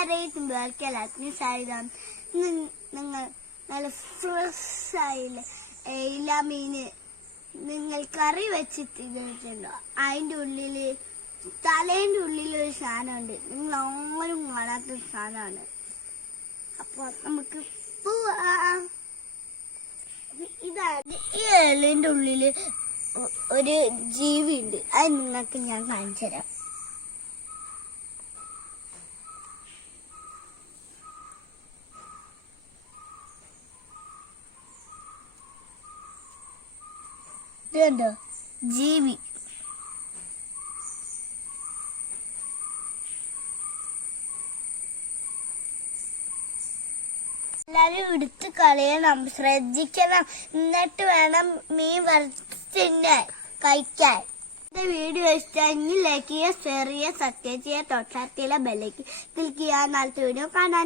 എല്ലാവർക്കും സാരിതാണ്. നിങ്ങൾ നല്ല ഫ്രഷ് ആയില്ലേ ഇല മീന് നിങ്ങൾ കറി വെച്ചിട്ട് കഴിച്ചിട്ടുണ്ടോ? അതിന്റെ ഉള്ളില് തലേന്റെ ഉള്ളിലൊരു സാധനമുണ്ട്, നിങ്ങൾ ആരും കാണാത്തൊരു സാധനമാണ്. അപ്പൊ നമുക്ക് ഇതാണ് ഈ എള്ളിന്റെ ഉള്ളില് ഒരു ജീവി ഉണ്ട്. അത് നിങ്ങൾക്ക് ഞാൻ കാണിച്ചു തരാം. ഇതുണ്ടോ ജീവി? എല്ലാരും എടുത്ത് കളയണം, ശ്രദ്ധിക്കണം. എന്നിട്ട് വേണം മീൻ വറുത്തിന്നെ കഴിക്കാൻ. എന്റെ വീഡിയോ ഇഷ്ടമെങ്കിൽ ലൈക്ക് ചെയ്യുക, ഷെയർ ചെയ്യുക, സബ്സ്ക്രൈബ് ചെയ്യുക, തൊട്ടടുത്തുള്ള ബെല്ലേക്ക് ക്ലിക്ക് ചെയ്യുക. നാളത്തെ വീഡിയോ കാണാൻ.